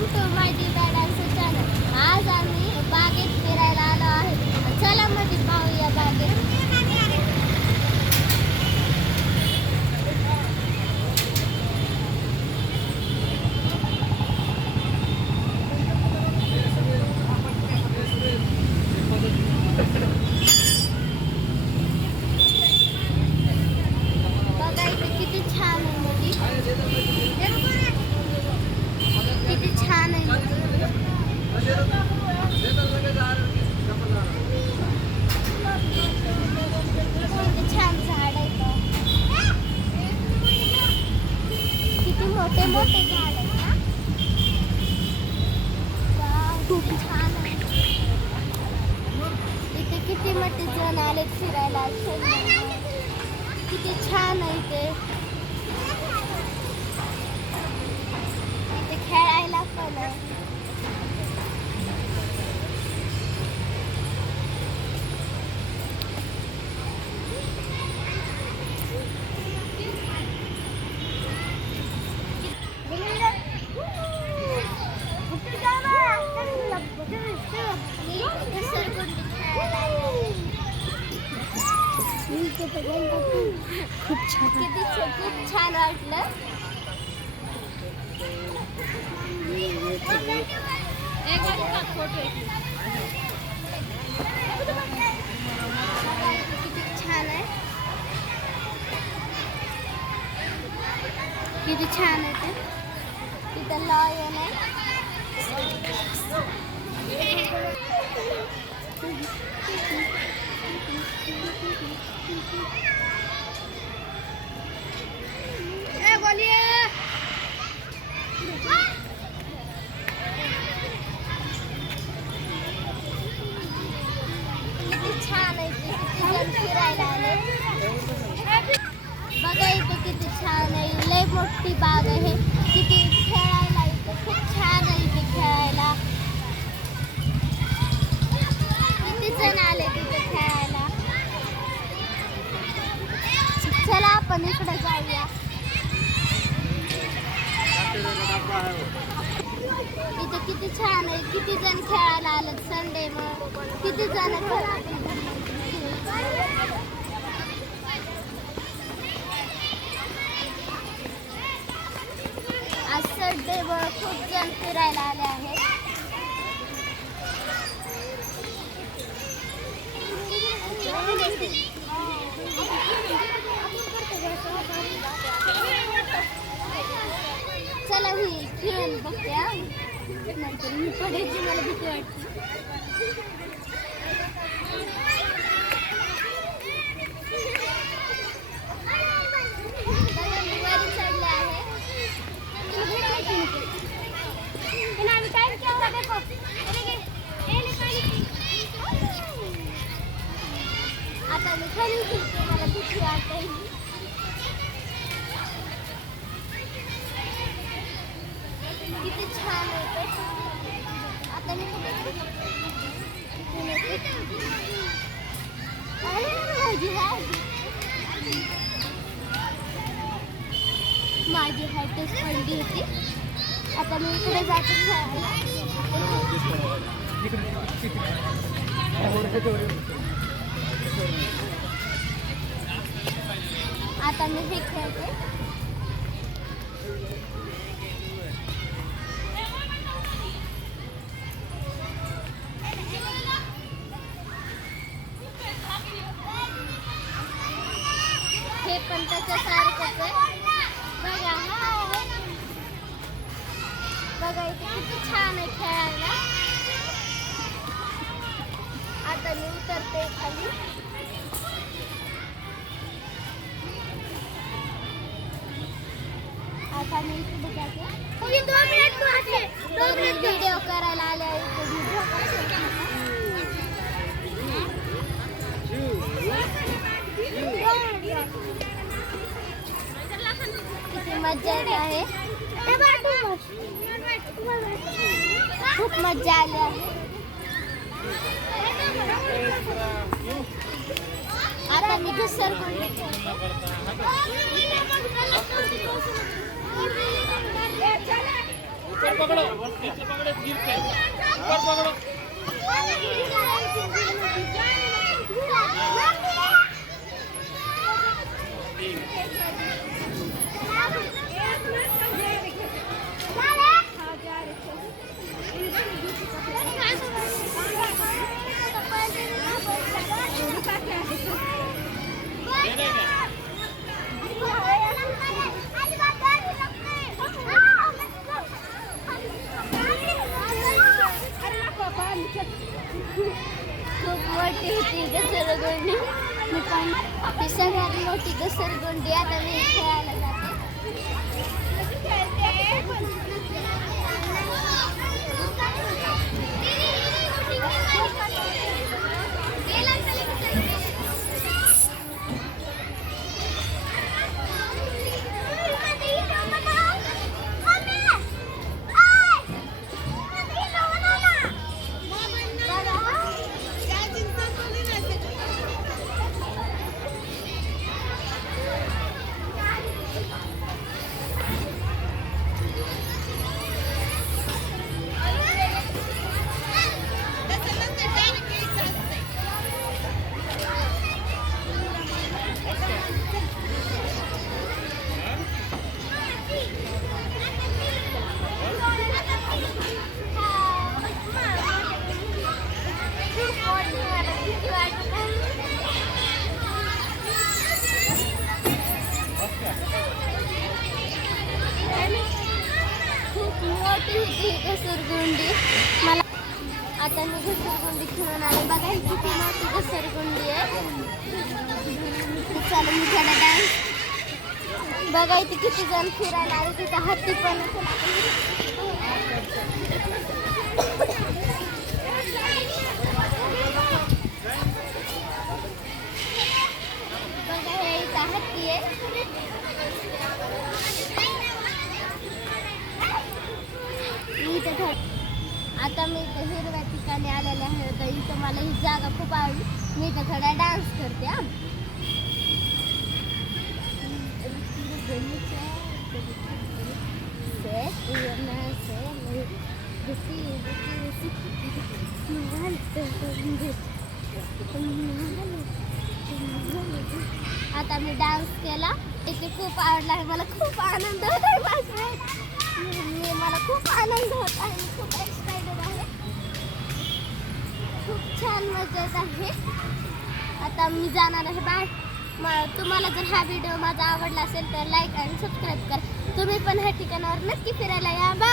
Welcome to my दिदा dance channel. आज आम्ही बागेत फिरायला आलो आहे. चला मध्ये पाहूया बागेत. बघा इथे किती छान आहे मध्ये. किती छान आहे मध्ये. किती छान झाड आहे. किती मोठे मोठे झाड आहेत ना. वाव, खूप छान आहे. इथे किती मोठे जण आले फिरायला. किती छान आहे ते. इथे खेळायला पण आहे. खूप छान वाटलं. किती छान आहे. किती छान आहे ते. तिथं लॉयन आहे. बोलिए. किती छान आहे. किती जण फिरायला आले. बघा इथे किती छान आहे. लय मोठी बाग आहे. किती खेळायला इथे खूप छान आहे. इथे खेळायला किती जण आले तिथे खेळायला. चला आपण इकडे जाऊया. इथे किती छान आहे. किती जण खेळायला आले. संडे मग किती जण आज संडे मग खूप जण फिरायला आले आहेत. चला मी खेळून बघते. नंतर मी पडायची मला भीती वाटते. वर चढले आहे. आता मी खाली फिरते. मला भीती वाटते. किती छान आहे. आता मी माझी हाईटच पडली होती. आता मी इकडे जाते खेळायला. आता मी हे खेळते. हे पण त्याच्यासारखंच आहे. बघा बघा इथे किती छान आहे खेळायला. आता मी उतरते खाली. आता मी इकडे जाते. 2 मिनिट व्हिडिओ करायला आले आहे. किती मजा येत आहे. खूप मजा आली आहे. आता मी घसरगुंडी खेळते. ऊपर पकड़ो, नीचे पकड़ो, गिरते ऊपर पकड़ो। खूप मोठी होती घसरगुंडी. मी पण ती सगळ्यात मोठी घसरगुंडी. आता मी खेळायला जाते. खूप मोठी होती घसरगुंडी. मला आता मी घसरगुंडी खेळून आले. बघा ही किती मोठी घसरगुंडी आहे. चालू मी थोडा डान्स. बघा इथे किती जण फिरायला आले. तिथं हत्ती पण बघा हे इथं हत्ती आहे. आता मी इथं हिरव्या ठिकाणी आलेले आहे. तर इथं मला ही जागा खूप आवडली. मी इथं थोडा डान्स करते. आता मी डान्स केला. इथे खूप आवडला आहे. मला खूप आनंद होत आहे. मला खूप आनंद होत आहे. खूप एक्साइटेड आहे. खूप छान मजा येत आहे. आता मी जाणार आहे बाय. तुम्हाला जर हा व्हिडिओ माझा आवडला असेल तर लाईक आणि सबस्क्राईब करा. तुम्ही पण ह्या ठिकाणावर नक्की फिरायला या. बाय.